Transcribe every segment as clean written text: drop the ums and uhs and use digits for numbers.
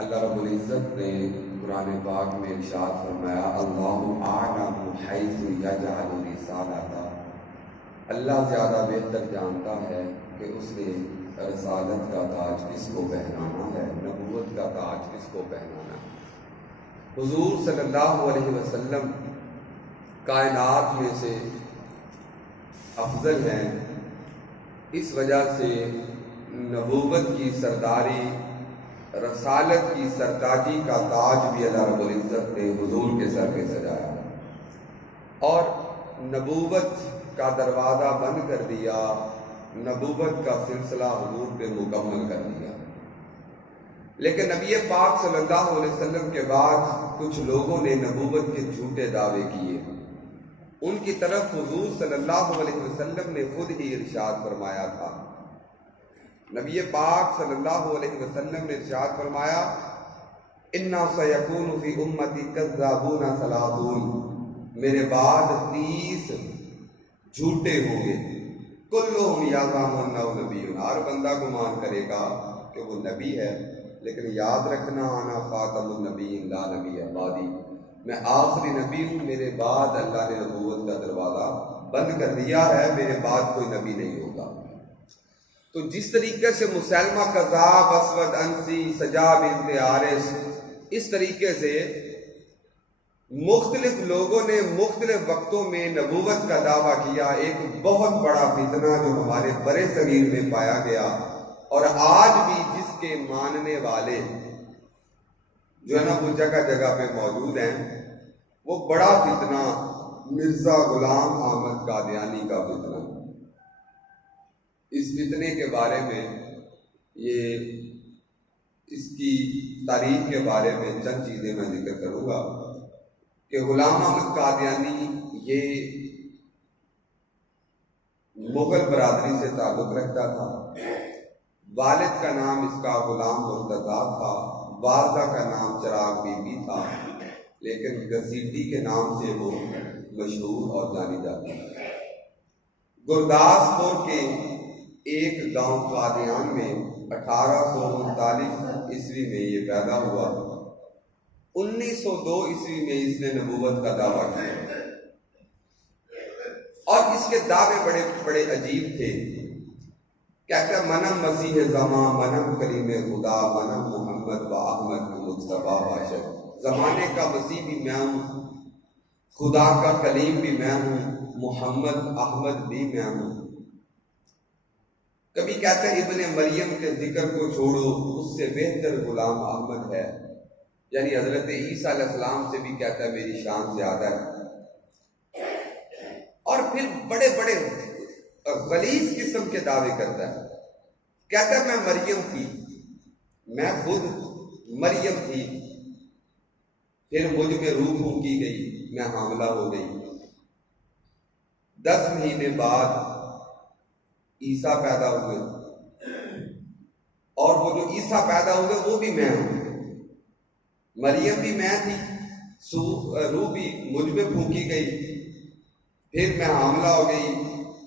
اللہ رب العزت نے قرآن پاک میں ارشاد فرمایا اللہ اعلم حیث یجعل رسالتہ، اللہ زیادہ بہتر جانتا ہے کہ اس نے رسالت کا تاج کس کو پہنانا ہے، نبوت کا تاج کس کو پہنانا ہے۔ حضور صلی اللہ علیہ وسلم کائنات میں سے افضل ہیں، اس وجہ سے نبوت کی سرداری، رسالت کی سرتاجی کا تاج بھی اللہ رب العزت نے حضور کے سر پہ سجایا اور نبوت کا دروازہ بند کر دیا، نبوت کا سلسلہ حضور پہ مکمل کر دیا۔ لیکن نبی پاک صلی اللہ علیہ وسلم کے بعد کچھ لوگوں نے نبوت کے جھوٹے دعوے کیے، ان کی طرف حضور صلی اللہ علیہ وسلم نے خود ہی ارشاد فرمایا تھا۔ نبی پاک صلی اللہ علیہ وسلم نے ارشاد فرمایا اِنَّا سَيَكُونُ فِي أُمَّتِي كَذَّابُونَ ثَلَاثُونَ، میرے بعد 30 جھوٹے ہوں گے، كُلُّهُمْ يَزْعُمُ أَنَّهُ نَبِيٌّ، ہر بندہ گمان کرے گا کہ وہ نبی ہے، لیکن یاد رکھنا انا خاتم النبیین لا نبی بعدی، میں آخری نبی ہوں، میرے بعد اللہ نے نبوت کا دروازہ بند کر دیا ہے، میرے بعد کوئی نبی نہیں ہوگا۔ تو جس طریقے سے مسیلمہ کذاب، اسود انسی، سجاب بنت حارث، اس طریقے سے مختلف لوگوں نے مختلف وقتوں میں نبوت کا دعویٰ کیا، ایک بہت بڑا فتنہ جو ہمارے برے صغیر میں پایا گیا، اور آج بھی جس کے ماننے والے جو ہے نا وہ جگہ جگہ پہ موجود ہیں، وہ بڑا فتنہ مرزا غلام احمد قادیانی کا فتنہ۔ اس فتنے کے بارے میں اس کی تاریخ کے بارے میں چند چیزیں میں ذکر کروں گا کہ غلام احمد قادیانی یہ مغل برادری سے تعلق رکھتا تھا، والد کا نام اس کا غلام مرتضیٰ تھا، والدہ کا نام چراغ بی بی تھا، لیکن گھسیٹی کے نام سے وہ مشہور اور جانی جاتی ہے۔ گرداسپور کے ایک گاؤں قادیان میں 1839 عیسوی میں یہ پیدا ہوا۔ 1902 عیسوی میں اس نے نبوت کا دعویٰ کیا اور اس کے دعوے بڑے بڑے عجیب تھے۔ کہتا ہے منم مسیح زمان، منم کریم خدا، منم محمد و احمد مصطفیٰ باشد، زمانے کا مسیح بھی میں ہوں، خدا کا کلیم بھی میں ہوں، محمد احمد بھی میں ہوں۔ کبھی کہتا ہے ابن مریم کے ذکر کو چھوڑو، اس سے بہتر غلام احمد ہے، یعنی حضرت عیسیٰ علیہ السلام سے بھی کہتا ہے میری شان زیادہ ہے، اور پھر بڑے بڑے غلیظ قسم کے دعوے کرتا ہے۔ کہتا ہے میں مریم تھی، میں خود مریم تھی، پھر مجھ میں روح پھونکی گئی، میں حاملہ ہو گئی، 10 مہینے بعد عیسیٰ پیدا ہوئے، اور وہ جو عیسیٰ پیدا ہوئے وہ بھی میں ہوں، مریم بھی میں تھی، روح بھی مجھ میں پھونکی گئی، پھر میں حاملہ ہو گئی،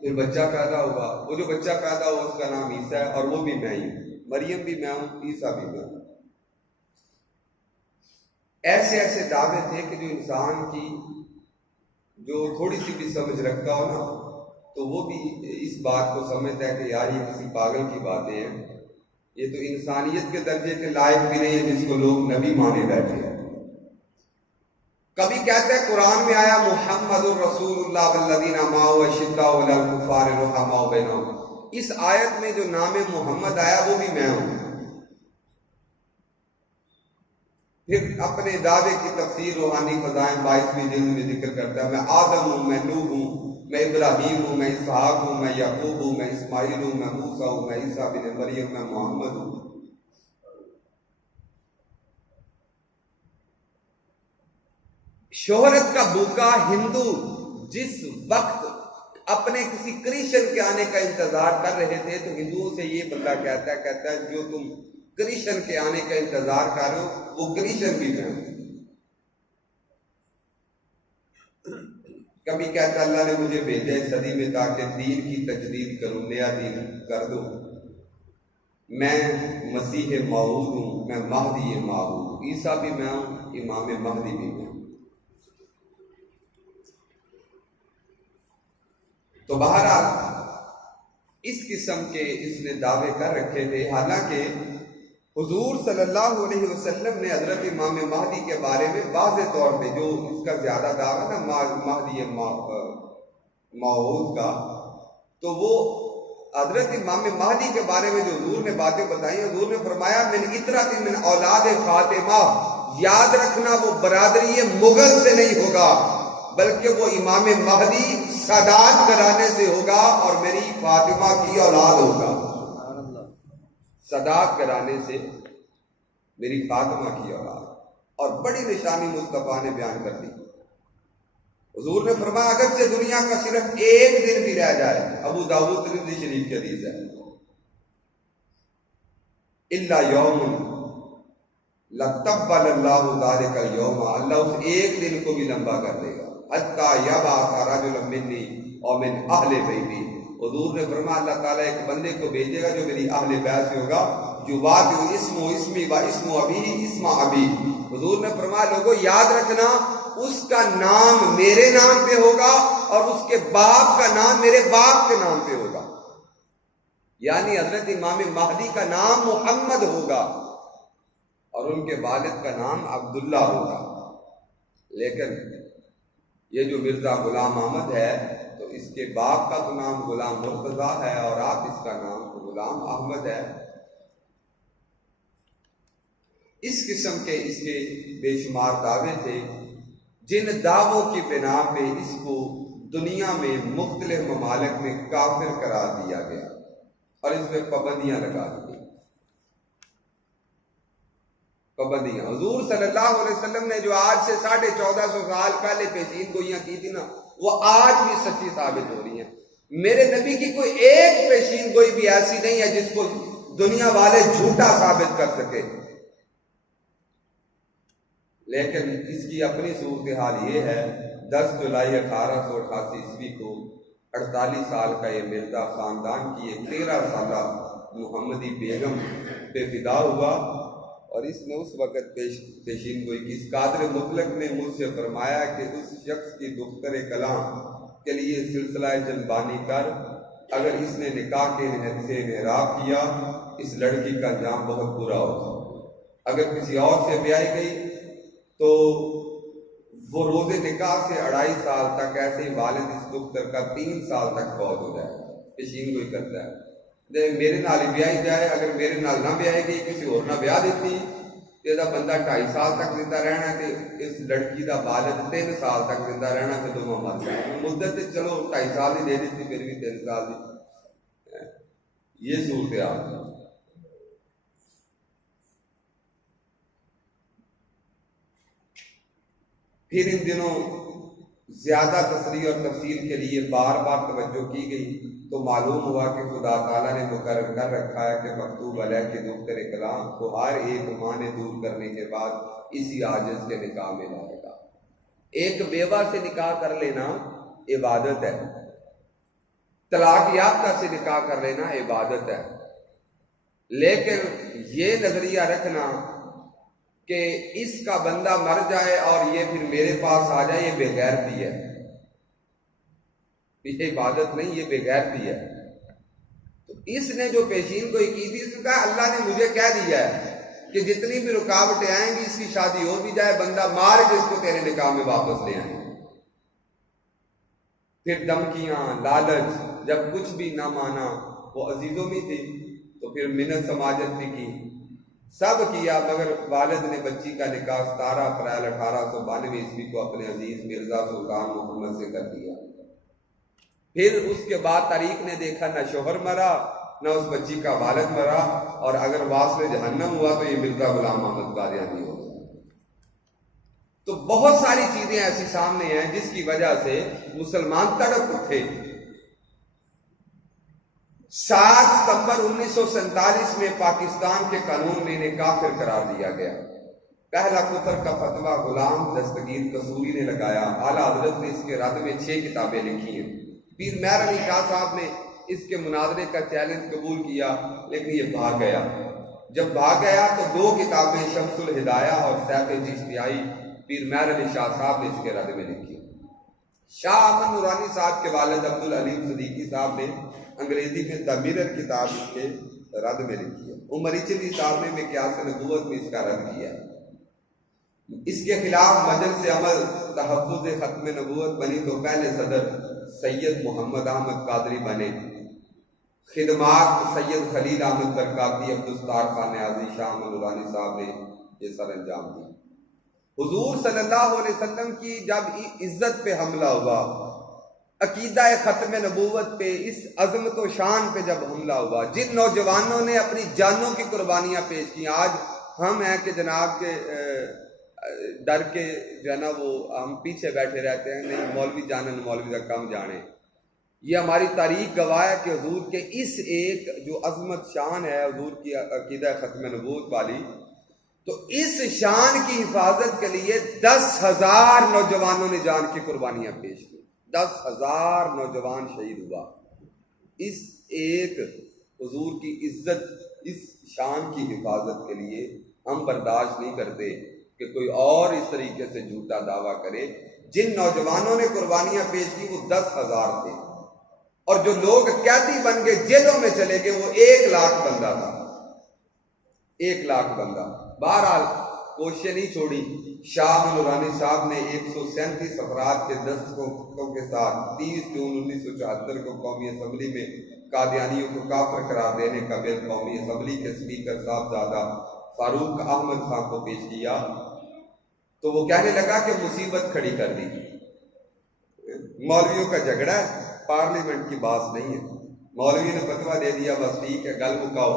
پھر بچہ پیدا ہوا، وہ جو بچہ پیدا ہوا اس کا نام عیسیٰ ہے، اور وہ بھی میں ہی ہوں، مریم بھی میں ہوں، عیسیٰ بھی میں ہوں۔ ایسے ایسے دعوے تھے کہ جو انسان کی جو تھوڑی سی بھی سمجھ رکھتا ہو نا تو وہ بھی اس بات کو سمجھتا ہے کہ یار یہ کسی پاگل کی باتیں ہیں، یہ تو انسانیت کے درجے کے لائق بھی نہیں ہے جس کو لوگ نبی مانے بیٹھے ہیں۔ کبھی کہتے ہیں قرآن میں آیا محمد الرسول اللہ والذین معہ اشداء علی الکفار رحماء بینہم، اس آیت میں جو نام محمد آیا وہ بھی میں ہوں۔ پھر اپنے دعوے کی تفسیر روحانی فضائل 22ویں جلد میں ذکر کرتا ہے میں آدم ہوں، میں نوح ہوں، میں ابراہیم ہوں، میں اسحاق ہوں، میں یعقوب ہوں، میں اسماعیل ہوں، میں موسیٰ ہوں، میں عیسیٰ بن مریم، میں محمد ہوں۔ شہرت کا بھوکا ہندو جس وقت اپنے کسی کرسچن کے آنے کا انتظار کر رہے تھے تو ہندوؤں سے یہ بندہ کہتا ہے جو تم کرسچن کے آنے کا انتظار کر رہے ہو وہ کرسچن بھی میں ہوں۔ کبھی کہتا اللہ نے مجھے بھیجا اس صدی میں تاکہ دین کی تجدید کروں، نیا دین کر دوں۔ میں مسیح موعود ہوں، میں مہدی موعود ہوں، عیسیٰ بھی میں ہوں، امام مہدی بھی میں ہوں۔ تو بہرحال اس قسم کے اس نے دعوے کر رکھے تھے، حالانکہ حضور صلی اللہ علیہ وسلم نے حضرت امام مہدی کے بارے میں واضح طور پہ، جو اس کا زیادہ دعویٰ تھا مہدی موعود کا، تو وہ حضرت امام مہدی کے بارے میں جو حضور نے باتیں بتائی، حضور نے فرمایا من اطرت من اولاد فاطمہ، یاد رکھنا وہ برادری مغل سے نہیں ہوگا، بلکہ وہ امام مہدی سادات گھرانے سے ہوگا اور میری فاطمہ کی اولاد ہوگا۔ سادات گھرانے سے میری فاطمہ کی اولاد، اور بڑی نشانی مصطفیٰ نے بیان کر دی۔ حضور نے فرمایا اگرچہ دنیا کا صرف ایک دن بھی رہ جائے، ابو داؤد ترمذی شریف کی حدیث ہے، الا یوم لتقبل اللہ ذلک اليوم، اللہ اس ایک دن کو بھی لمبا کر دے گا، حتی یبعث رجلا منی اور من اہل بیتی۔ حضور نے فرمایا اللہ تعالیٰ ایک بندے کو بھیجے گا جو میری اہل بیت سے ہوگا، یبادل اسم اسمی و اسم ابی اسم ابی۔ حضور نے فرمایا لوگوں یاد رکھنا اس کا نام میرے نام پہ ہوگا اور اس کے باپ کا نام میرے باپ کے نام پہ ہوگا، یعنی حضرت امام مہدی کا نام محمد ہوگا اور ان کے والد کا نام عبداللہ ہوگا۔ لیکن یہ جو مرزا غلام احمد ہے تو اس کے باپ کا تو نام غلام مرتضیٰ ہے اور آپ اس کا نام غلام احمد ہے۔ اس قسم کے اس کے بے شمار دعوے تھے، جن دعووں کی بنا پہ اس کو دنیا میں مختلف ممالک میں کافر قرار دیا گیا اور اس میں پابندیاں لگا دی گئی۔ پابندیاں حضور صلی اللہ علیہ وسلم نے جو آج سے 1450 سال پہلے پیشین گوئیاں کی تھی نا، وہ آج بھی سچی ثابت ہو رہی ہیں۔ میرے نبی کی کوئی ایک پیشین گوئی بھی ایسی نہیں ہے جس کو دنیا والے جھوٹا ثابت کر سکے، لیکن اس کی اپنی صورتحال یہ ہے 10 جولائی 1888 عیسوی کو 48 سال کا یہ مرزا خاندان کی ایک 13 سالہ محمدی بیگم پہ فدا ہوا، اور اس نے اس وقت پیشین گوئی کی۔ اس قادر مطلق نے مجھ سے فرمایا کہ اس شخص کی دختر کلام کے لیے سلسلہ جنبانی کر، اگر اس نے نکاح کے سے انحراف کیا اس لڑکی کا انجام بہت برا ہوگا۔ اگر کسی اور سے بیائی گئی تو وہ روزے نکاح سے 2.5 سال تک، ایسے ہی والد اس دختر کا 3 سال تک فوت ہو جائے۔ پیشین گوئی کرتا ہے میرے نال ہی بیائی جائے، اگر میرے نال نہ بیائی گئی کسی اور نہ بیاہ دیتی تو بندہ 2.5 سال تک زندہ رہنا ہے، کہ اس لڑکی کا والد 3 سال تک زندہ رہنا تو دونوں مر جائے۔ مدت چلو 2.5 سال ہی دے دیتی، پھر بھی 3 سال دی، یہ صورتحال۔ پھر ان دنوں زیادہ تصریح اور تفصیل کے لیے بار بار توجہ کی گئی تو معلوم ہوا کہ خدا تعالیٰ نے مقرر کر رکھا ہے کہ مکتوب علیہ کے دختر کلام کو ہر ایک ماں نے دور کرنے کے بعد اسی عاجز کے نکاح میں لائے گا۔ ایک بیوہ سے نکاح کر لینا عبادت ہے، طلاق یافتہ سے نکاح کر لینا عبادت ہے، لیکن یہ نظریہ رکھنا کہ اس کا بندہ مر جائے اور یہ پھر میرے پاس آ جائے، یہ بے غیرتی ہے، یہ عبادت نہیں، یہ بے غیرتی ہے۔ تو اس نے جو پیشین گوئی کی تھی، اس نے کہا اللہ نے مجھے کہہ دیا ہے کہ جتنی بھی رکاوٹیں آئیں گی اس کی شادی ہو بھی جائے، بندہ مار کے اس کو تیرے نکاح میں واپس لے آئیں۔ پھر دھمکیاں، لالچ، جب کچھ بھی نہ مانا، وہ عزیزوں میں تھی تو پھر منت سماجت بھی کی، سب کیا، مگر والد نے بچی کا نکاح 17 اپریل 1892 عیسوی کو اپنے عزیز مرزا سلطان محمد سے کر دیا۔ پھر اس کے بعد تاریخ نے دیکھا نہ شوہر مرا نہ اس بچی کا والد مرا، اور اگر واصل جہنم ہوا تو یہ مرزا غلام احمد قادیانی ہو گیا۔ تو بہت ساری چیزیں ایسی سامنے ہیں جس کی وجہ سے مسلمان تڑپ اٹھے۔ 7 ستمبر 1947 میں پاکستان کے قانون میں انہیں کافر قرار دیا گیا۔ پہلا کفر کا فتویٰ غلام دستگیر قصوری نے لگایا۔ اعلیٰ حضرت نے اس کے رد میں 6 کتابیں لکھی ہیں۔ پیر مہر علی شاہ صاحب نے اس کے مناظرے کا چیلنج قبول کیا، لیکن یہ بھاگ گیا۔ جب بھاگ گیا تو 2 کتابیں شمس الہدایہ اور سیف چشتیائی پیر مہر علی شاہ صاحب نے اس کے رد میں لکھی۔ شاہ احمد نورانی صاحب کے والد عبدالعلیم صدیقی صاحب نے انگریزی میں دی مرر کتاب اس کے رد میں لکھی ہے۔ عمر چلی صاحب نے مقیاس نبوت میں اس کا رد کیا ہے۔ اس کے خلاف مجلس عمل تحفظ ختم نبوت بنی تو پہلے صدر سید محمد احمد قادری بنے۔ خدمات سید خلیل احمد برکاتی، عبدالستار خان نیازی، شاہ احمد نورانی صاحب نے یہ سر انجام دی۔ حضور صلی اللہ علیہ وسلم کی جب عزت پہ حملہ ہوا، عقیدہ ختم نبوت پہ، اس عظمت و شان پہ جب حملہ ہوا، جن نوجوانوں نے اپنی جانوں کی قربانیاں پیش کی، آج ہم ہیں کہ جناب کے ڈر کے جو ہے نا وہ ہم پیچھے بیٹھے رہتے ہیں، نہیں مولوی جانن مولوی کا کم جانے۔ یہ ہماری تاریخ گواہ ہے کہ حضور کے اس ایک جو عظمت شان ہے حضور کی عقیدہ ختم نبوت والی، تو اس شان کی حفاظت کے لیے 10,000 نوجوانوں نے جان کی قربانیاں پیش کی۔ 10,000 نوجوان شہید ہوا۔ اس ایک حضور کی عزت، اس شان کی حفاظت کے لیے ہم برداشت نہیں کرتے کہ کوئی اور اس طریقے سے جھوٹا دعویٰ کرے۔ جن نوجوانوں نے قربانیاں پیش کی وہ 10,000 تھے، اور جو لوگ قیدی بن گئے، جیلوں میں چلے گئے، وہ 1 لاکھ بندہ تھا۔ 1 لاکھ بندہ۔ بہرحال کوششیں نہیں چھوڑی۔ شاہ نورانی صاحب نے 137 افراد کے دستخطوں کے ساتھ 30 جون 1974 کو قومی اسمبلی میں قادیانیوں کو کافر قرار دینے کا بل قومی اسمبلی کے اسپیکر صاحبزادہ فاروق احمد خان کو پیش کیا، تو وہ کہنے لگا کہ مصیبت کھڑی کر دی، مولویوں کا جھگڑا ہے، پارلیمنٹ کی بات نہیں ہے۔ مولوی نے فتویٰ دے دیا، بس ٹھیک ہے، گل مکاؤ۔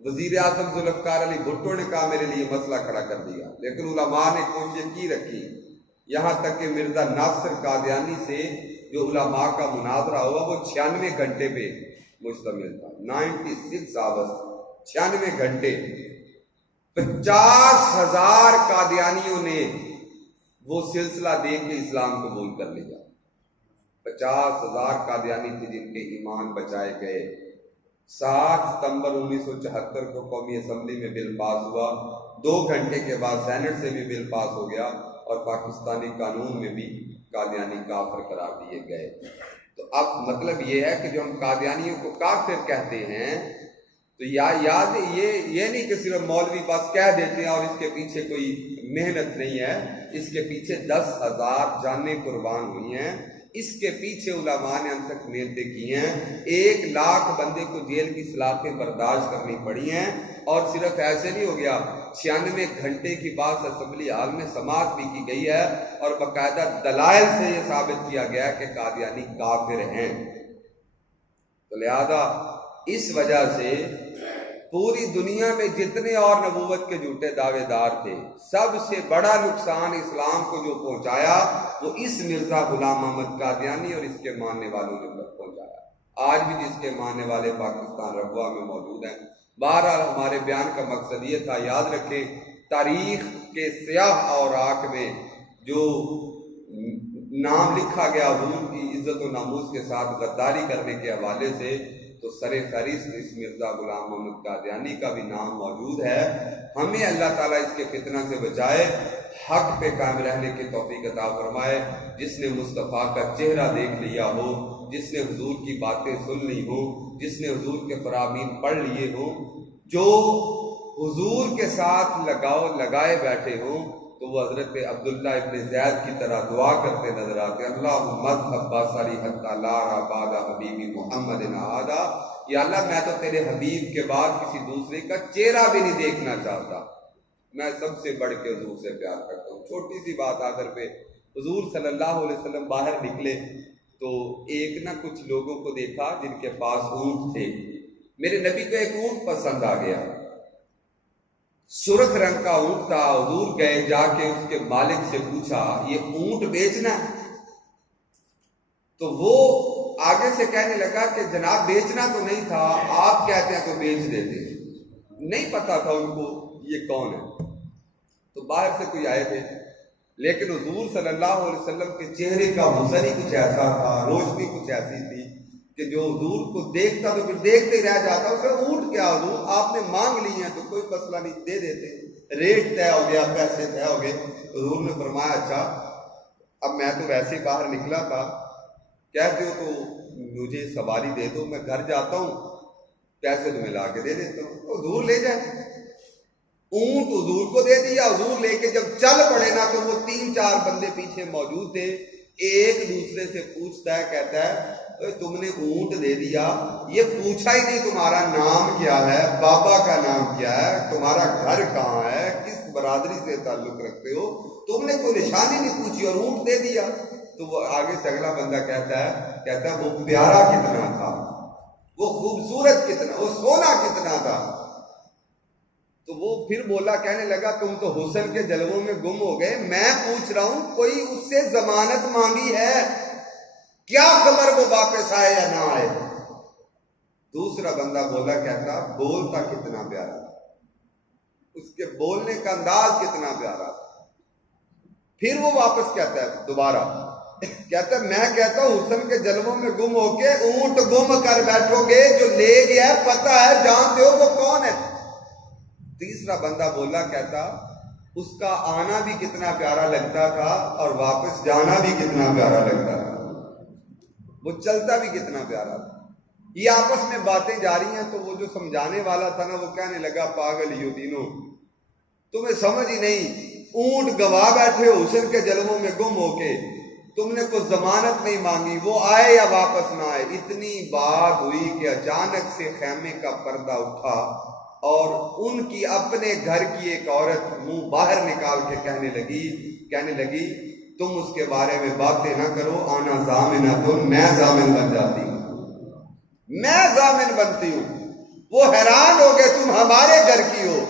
وزیر اعظم ذوالفقار علی بھٹو نے کہا میرے لیے مسئلہ کھڑا کر دیا، لیکن علماء نے کوشش کی رکھی، یہاں تک کہ مرزا ناصر قادیانی سے جو علماء کا مناظرہ ہوا وہ 96 گھنٹے پہ مشتمل تھا۔ 96 آورز، 96 گھنٹے۔ 50,000 قادیانیوں نے وہ سلسلہ دیکھ کے اسلام قبول کر لیا۔ 50,000 قادیانی تھے جن کے ایمان بچائے گئے۔ 7 ستمبر 1974 کو قومی اسمبلی میں بل پاس ہوا۔ 2 گھنٹے کے بعد سینٹ سے بھی بل پاس ہو گیا، اور پاکستانی قانون میں بھی قادیانی کافر قرار دیے گئے۔ تو اب مطلب یہ ہے کہ جو ہم قادیانیوں کو کافر کہتے ہیں، تو یاد یہ نہیں کہ صرف مولوی بس کہہ دیتے ہیں اور اس کے پیچھے کوئی محنت نہیں ہے، اس کے پیچھے 10,000 جانیں قربان ہوئی ہیں، اس کے پیچھے علماء نے ہم تک محنتیں کی ہیں۔ 1 لاکھ بندے کو جیل کی سلاخیں برداشت کرنی پڑی ہیں، اور صرف ایسے نہیں ہو گیا، 96 گھنٹے کی بات اسمبلی ہال میں سماعت بھی کی گئی ہے، اور باقاعدہ دلائل سے یہ ثابت کیا گیا ہے کہ قادیانی کافر ہیں۔ تو لہذا اس وجہ سے پوری دنیا میں جتنے اور نبوت کے جھوٹے دعوے دار تھے، سب سے بڑا نقصان اسلام کو جو پہنچایا وہ اس مرزا غلام احمد قادیانی اور اس کے ماننے والوں نے پہنچایا۔ آج بھی جس کے ماننے والے پاکستان ربوہ میں موجود ہیں۔ بہرحال ہمارے بیان کا مقصد یہ تھا، یاد رکھیں تاریخ کے سیاہ اوراق میں جو نام لکھا گیا حضور کی عزت و ناموس کے ساتھ غداری کرنے کے حوالے سے، تو سر فہرست اس مرزا غلام محمد قادیانی کا بھی نام موجود ہے۔ ہمیں اللہ تعالیٰ اس کے فتنہ سے بچائے، حق پہ قائم رہنے کی توفیق عطا فرمائے۔ جس نے مصطفیٰ کا چہرہ دیکھ لیا ہو، جس نے حضور کی باتیں سن لی ہوں، جس نے حضور کے فرامین پڑھ لیے ہوں، جو حضور کے ساتھ لگائے بیٹھے ہوں، تو وہ حضرت عبداللہ ابن زید کی طرح دعا کرتے نظر آتے ہیں، اللہم اذھب بصری حتی لا اری بعد حبیبی محمد احدا۔ یا اللہ میں تو تیرے حبیب کے بعد کسی دوسرے کا چہرہ بھی نہیں دیکھنا چاہتا، میں سب سے بڑھ کے حضور سے پیار کرتا ہوں۔ چھوٹی سی بات آخر پہ، حضور صلی اللہ علیہ وسلم باہر نکلے تو ایک نہ کچھ لوگوں کو دیکھا جن کے پاس اونٹ تھے۔ میرے نبی کو ایک اونٹ پسند آ گیا، سرخ رنگ کا اونٹ تھا۔ حضور گئے، جا کے اس کے مالک سے پوچھا یہ اونٹ بیچنا ہے؟ تو وہ آگے سے کہنے لگا کہ جناب بیچنا تو نہیں تھا، آپ کہتے ہیں تو بیچ دیتے۔ نہیں پتا تھا ان کو یہ کون ہے، تو باہر سے کوئی آئے تھے، لیکن حضور صلی اللہ علیہ وسلم کے چہرے کا حسن ہی کچھ ایسا تھا، روشنی کچھ ایسی تھی کہ جو حضور کو دیکھتا تو پھر دیکھتے ہی رہ جاتا. اسے اونٹ کیا حضور, آپ نے مانگ لی ہیں تو کوئی مسئلہ نہیں, دے دیتے, ریٹ طے ہو گیا, پیسے طے ہو گئے. حضور نے فرمایا اچھا اب میں تو ویسے ہی باہر نکلا تھا, کہتے ہو تو مجھے سواری دے دو, میں گھر جاتا ہوں, پیسے تمہیں لا کے دے دیتا ہوں. حضور لے جائے. اونٹ حضور کو دے دیا. حضور لے کے جب چل پڑے نا تو وہ 3-4 بندے پیچھے موجود تھے. ایک دوسرے سے پوچھتا ہے, کہتا ہے تم نے اونٹ دے دیا, یہ پوچھا ہی نہیں تمہارا نام کیا ہے, بابا کا نام کیا ہے, تمہارا گھر کہاں ہے, کس برادری سے تعلق رکھتے ہو, تم نے کوئی نشانی نہیں پوچھی اور اونٹ دے دیا. تو وہ آگے سے اگلا بندہ کہتا ہے وہ پیارا کتنا تھا, وہ خوبصورت کتنا, وہ سونا کتنا تھا. تو وہ پھر بولا, کہنے لگا تم تو حسن کے جلووں میں گم ہو گئے, میں پوچھ رہا ہوں کوئی اس سے ضمانت مانگی ہے, کیا خبر وہ واپس آئے یا نہ آئے. دوسرا بندہ بولا, کہتا بولتا کتنا پیارا تھا, اس کے بولنے کا انداز کتنا پیارا تھا. پھر وہ واپس کہتا ہے دوبارہ, کہتا ہے میں کہتا ہوں حسن کے جلووں میں گم ہو کے اونٹ گم کر بیٹھو گے, جو لے گیا ہے پتہ ہے, جانتے ہو وہ کون ہے. تیسرا بندہ بولا, کہتا اس کا آنا بھی کتنا پیارا لگتا تھا اور واپس جانا بھی کتنا پیارا لگتا تھا, وہ چلتا بھی کتنا پیارا تھا. یہ آپس میں باتیں جاری ہیں. تو وہ جو سمجھانے والا تھا نا, وہ کہنے لگا پاگل یو دینوں, تمہیں سمجھ ہی نہیں, اونٹ گوا بیٹھے ہو حسن کے جلووں میں گم ہو کے, تم نے کوئی ضمانت نہیں مانگی, وہ آئے یا واپس نہ آئے. اتنی بات ہوئی کہ اچانک سے خیمے کا پردہ اٹھا اور ان کی اپنے گھر کی ایک عورت منہ باہر نکال کے کہنے لگی تم اس کے بارے میں باتیں نہ کرو, آنا ضامنۃ, میں ضامن بن جاتی ہوں, میں ضامن بنتی ہوں. وہ حیران ہو گئے, تم ہمارے گھر کی ہو,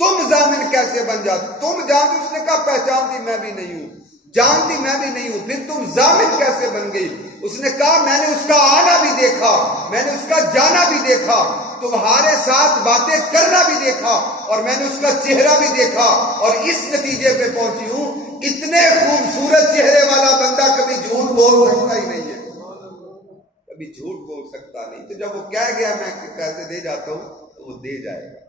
تم ضامن کیسے بن جاتی, تم جانتی. اس نے کہا پہچانتی میں بھی نہیں ہوں, جانتی میں بھی نہیں ہوں, پھر تم ضامن کیسے بن گئی. اس نے کہا میں نے اس کا آنا بھی دیکھا, میں نے اس کا جانا بھی دیکھا, تمہارے ساتھ باتیں کرنا بھی دیکھا, اور میں نے اس کا چہرہ بھی دیکھا, اور اس نتیجے پہ پہنچی ہوں اتنے خوبصورت چہرے والا بندہ کبھی جھوٹ بول سکتا ہی نہیں ہے, کبھی جھوٹ بول سکتا نہیں. تو جب وہ کہہ گیا میں پیسے دے جاتا ہوں, تو وہ دے جائے گا.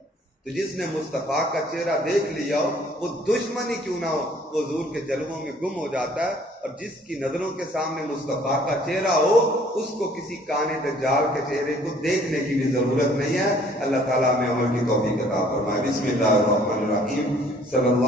تو جس نے مصطفیٰ کا چہرہ دیکھ لیا ہو, وہ دشمن ہی کیوں نہ ہو, وہ حضور کے جلووں میں گم ہو جاتا ہے. اور جس کی نظروں کے سامنے مصطفیٰ کا چہرہ ہو, اس کو کسی کانے دجال کے چہرے کو دیکھنے کی بھی ضرورت نہیں ہے. اللہ تعالیٰ ہمیں عمل کی توفیق عطا فرمائے. بسم اللہ الرحمن الرحیم. صلی اللہ